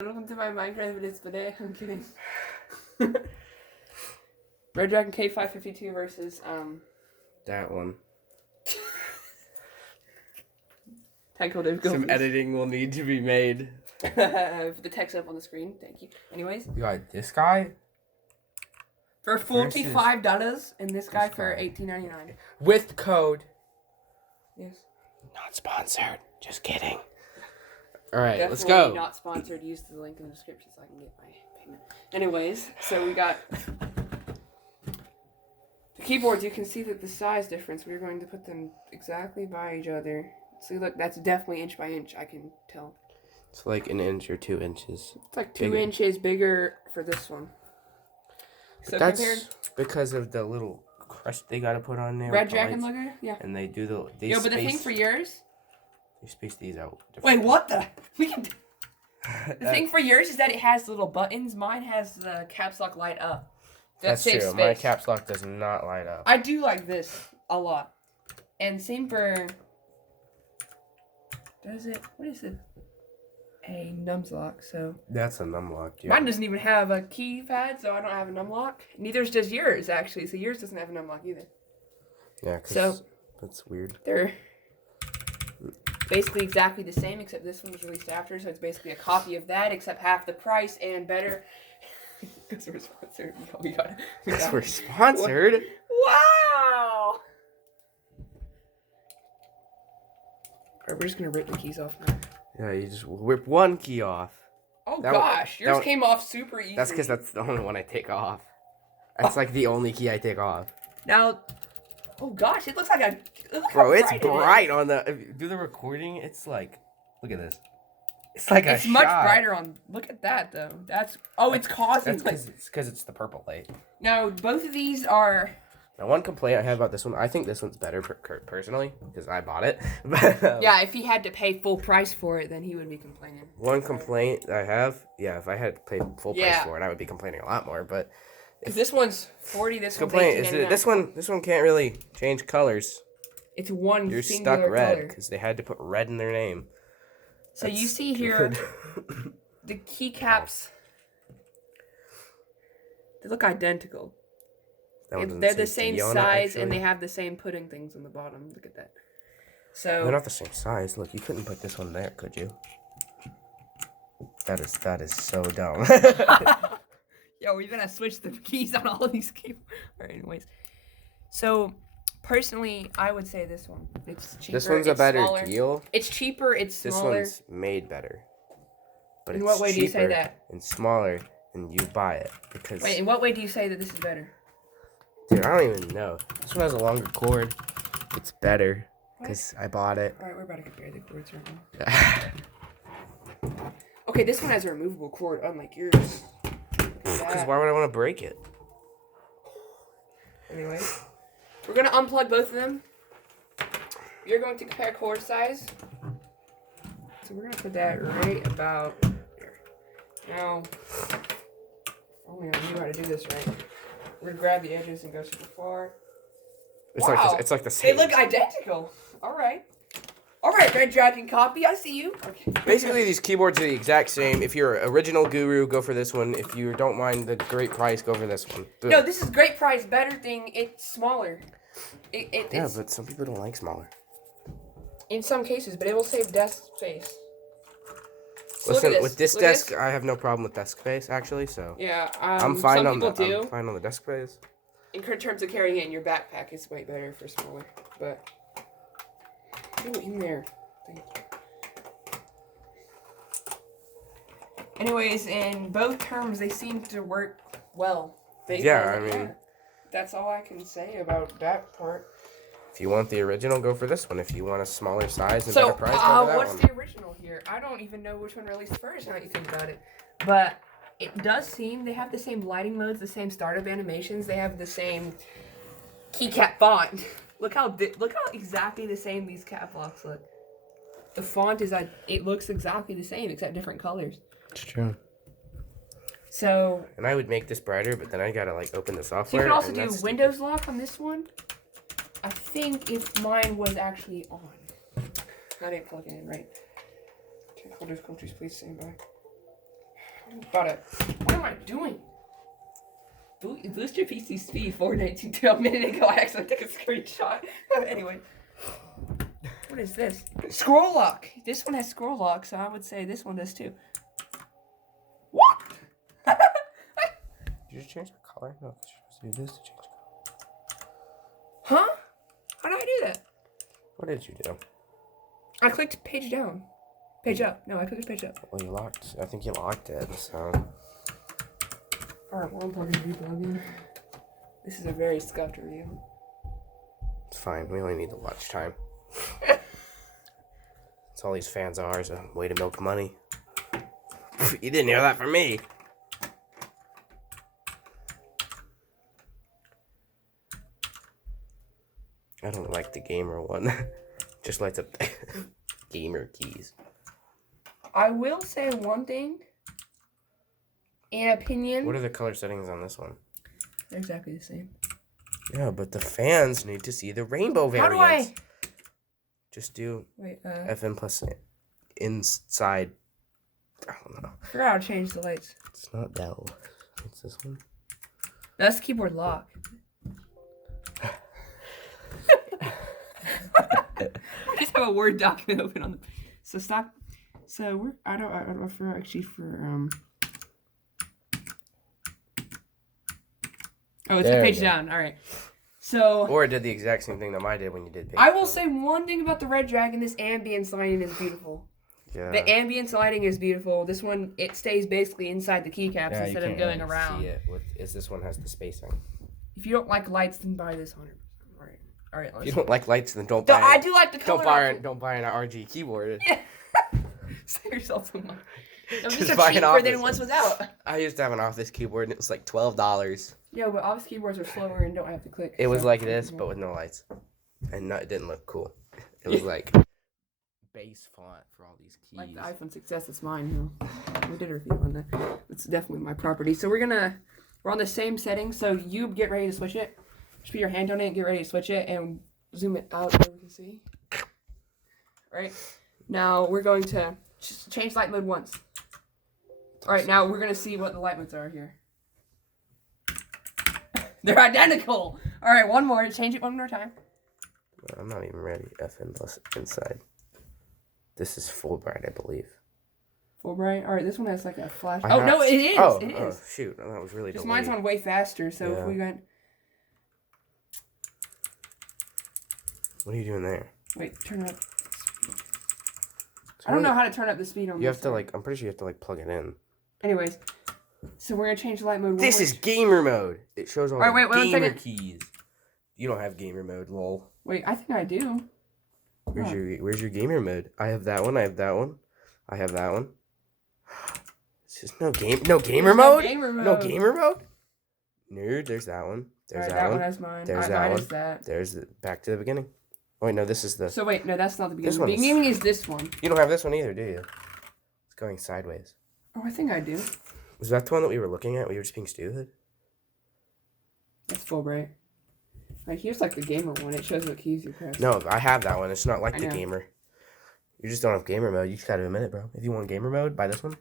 Welcome to my Minecraft videos today. I'm kidding. Redragon K552 versus that one. Some editing will need to be made. For the text up on the screen. Thank you. Anyways, You got this guy for $45 and this guy for $18.99 with code. Yes. Not sponsored. Just kidding. All right, Definitely let's go. Not sponsored. Use the link in the description so I can get my payment. Anyways, so we got the keyboards. You can see that the size difference. We're going to put them exactly by each other. See, look, that's definitely inch by inch. I can tell. It's like an inch or 2 inches. It's like 2 inches bigger for this one. So that's compared, because of the little crust they got to put on there. Redragon logo, yeah. And they do the. Yo, but the thing for yours. They space these out. Wait, what the? We can. The thing for yours is that it has little buttons. Mine has the caps lock light up. That's true. Space. My caps lock does not light up. I do like this a lot. And same for. Does it? What is it? A nums lock. So. That's a num lock. Yeah. Mine doesn't even have a keypad, so I don't have a num lock. Neither does yours, actually. So yours doesn't have a num lock either. Yeah. So. That's weird. They're basically exactly the same, except this one was released after, so it's basically a copy of that, except half the price and better. Because we're sponsored. Because we're sponsored? Wow! Alright, we're just going to rip the keys off now. Yeah, you just rip one key off. Oh gosh, yours came off super easy. That's because that's the only one I take off. That's like the only key I take off. Now, oh gosh, it looks like a... Bro, it's bright on the... If you do the recording, it's like... Look at this. It's like it's much brighter on... Look at that, though. That's... Oh, it's causing... That's because it's the purple light. Now, both of these are... Now, one complaint I have about this one, I think this one's better personally, because I bought it. Yeah, if he had to pay full price for it, then he would be complaining. One complaint I have, yeah, if I had to pay full price for it, I would be complaining a lot more, but... Because this one's 40, this one's complaint is that this one can't really change colors. It's one You're singular stuck red, color. because they had to put red in their name. So you see here, the keycaps, they look identical. They're the same size, and they have the same pudding things on the bottom. Look at that. So they're not the same size. Look, you couldn't put this one there, could you? That is so dumb. Yo, we're gonna switch the keys on all of these keyboards. Alright, anyways. So, personally, I would say this one. It's cheaper. This one's a better deal. It's cheaper, it's smaller. This one's made better. But in what way do you say that? And smaller, and you buy it. Because... Wait, in what way do you say that this is better? Dude, I don't even know. This one has a longer cord. It's better. Because I bought it. Alright, we're about to compare the cords right now. Okay, this one has a removable cord, unlike yours. Because why would I want to break it? Anyway, we're going to unplug both of them. You're going to compare cord size. So we're going to put that right about here. Now, only I knew how to do this right. We're going to grab the edges and go super far. It's like the same. They look identical. Alright. Alright, Redragon copy, I see you. Okay. Basically, these keyboards are the exact same. If you're an original guru, go for this one. If you don't mind the great price, go for this one. Boom. No, this is great price. Better thing, it's smaller. Yeah, but some people don't like smaller. In some cases, but it will save desk space. So listen, with this desk, I have no problem with desk space, actually, so... Yeah, I'm fine I'm fine on the desk space. In terms of carrying it in your backpack, it's way better for smaller, but... Ooh, in there. Anyways, in both terms, they seem to work well. That's all I can say about that part. If you want the original, go for this one. If you want a smaller size and better price, go for that what's the original here? I don't even know which one released first now that you think about it. But it does seem they have the same lighting modes, the same startup animations, they have the same keycap font. Look how exactly the same these cap locks look. The font it looks exactly the same except different colors. It's true. So. And I would make this brighter, but then I gotta like open the software. So you can also do Windows lock on this one. I think if mine was actually on. I didn't plug it in right. Holders, countries, please stand by. What am I doing? Boost your PC speed 419 a minute ago. I actually took a screenshot. Anyway. What is this? Scroll lock. This one has scroll lock, so I would say this one does too. What? Did you just change the color? No, you're supposed to do this to change the color. Huh? How did I do that? What did you do? I clicked page down. Page up. No, I clicked page up. Well, you locked. I think you locked it, so. Alright, well, I'm plugging. This is a very scuffed review. It's fine. We only need the watch time. That's all these fans are, is a way to milk money. You didn't hear that from me. I don't like the gamer one. Just lights up the gamer keys. I will say one thing. An opinion. What are the color settings on this one? They're exactly the same. Yeah, but the fans need to see the rainbow variants. How do I? Just do Wait, FN plus inside. I don't know. I forgot how to change the lights. It's not Dell. It's this one. That's the keyboard lock. I just have a Word document open on the. So stop. So we're. I don't for actually for Oh, it's There a page you go. down. All right. So. Or it did the exact same thing that mine did when you did page I will down. say one thing about the Redragon. This ambience lighting is beautiful. Yeah. The ambience lighting is beautiful. This one, it stays basically inside the keycaps instead of going around. See it this one has the spacing. If you don't like lights, then buy this 100%. All right. If you don't like lights, then don't buy. I do like the color. Don't buy an RG keyboard. Yeah. Save yourself some money. Don't be Just so buy an cheaper than it Office once was out. I used to have an Office keyboard and it was like $12. Yeah, but Office keyboards are slower and don't have to click. It was so- like this, but with no lights, and it didn't look cool. It was like base font for all these keys. Like the iPhone 6S, it's mine. We did a review on that. It's definitely my property. So we're on the same setting. So you get ready to switch it. Just put your hand on it, get ready to switch it, and zoom it out so we can see. All right. Now we're going to just change light mode once. All right. Now we're gonna see what the light modes are here. They're identical. All right. One more. Change it one more time. I'm not even ready. FN plus inside. This is full bright, I believe. Full bright. All right. This one has like a flash. I Oh have- no, it is. Oh, It is. Shoot, that was really Just delayed. mine's on way faster. So Yeah. if we went. What are you doing there? Wait. Turn it up. I don't know how to turn up the speed on You this have to thing. I'm pretty sure you have to plug it in. Anyways, so we're gonna change the light mode. This is gamer mode. It shows all Alright, the wait, one gamer second. keys. You don't have gamer mode, lol. Wait, I think I do. Where's your gamer mode? I have that one. I have that one. I have that one. It's just no gamer There's mode. gamer No mode. gamer mode. Nerd. There's that one. There's Alright, that one. has mine. There's Alright, that mine one. is that. There's back to the beginning. Oh wait, no, this is the. So wait, no, that's not the beginning. This The one is- beginning is this one. You don't have this one either, do you? It's going sideways. Oh, I think I do. Was that the one that we were looking at? We were just being stupid. That's full bright. Like here's like the gamer one. It shows what keys you press. No, I have that one. It's not like I the know. gamer. You just don't have gamer mode. You just gotta admit it, bro. If you want gamer mode, buy this one.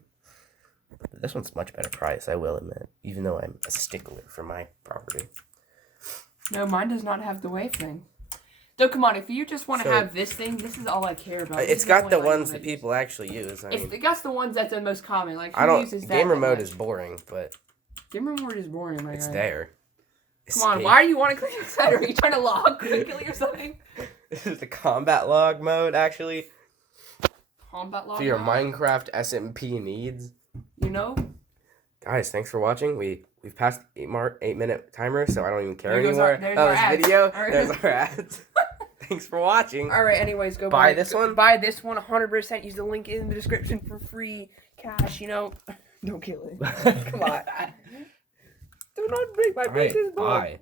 But this one's much better price, I will admit. Even though I'm a stickler for my property. No, mine does not have the wave thing. So come on, if you just want to So- have this thing, this is all I care about. This It's is got only the light ones mode that I use. people actually use. I mean, It got the ones that's the most common. Like who I don't. uses that Gamer that mode much? is boring, but Gamer mode is boring, my it's guy. there. Come on, why do you want to click inside? Are you trying to log quickly or something? This is the combat log mode, actually. Combat log. For your mode? Minecraft SMP needs. You know? Guys, thanks for watching. We've passed 8-minute timer, so I don't even care There goes anymore. our- there's Oh, our this ads. video. All right. There's our ads. Thanks for watching. All right. Anyways, go Buy this one? Buy this one 100%. Use the link in the description for free cash. You know, don't kill it. Come on. Do not break my business. Bye.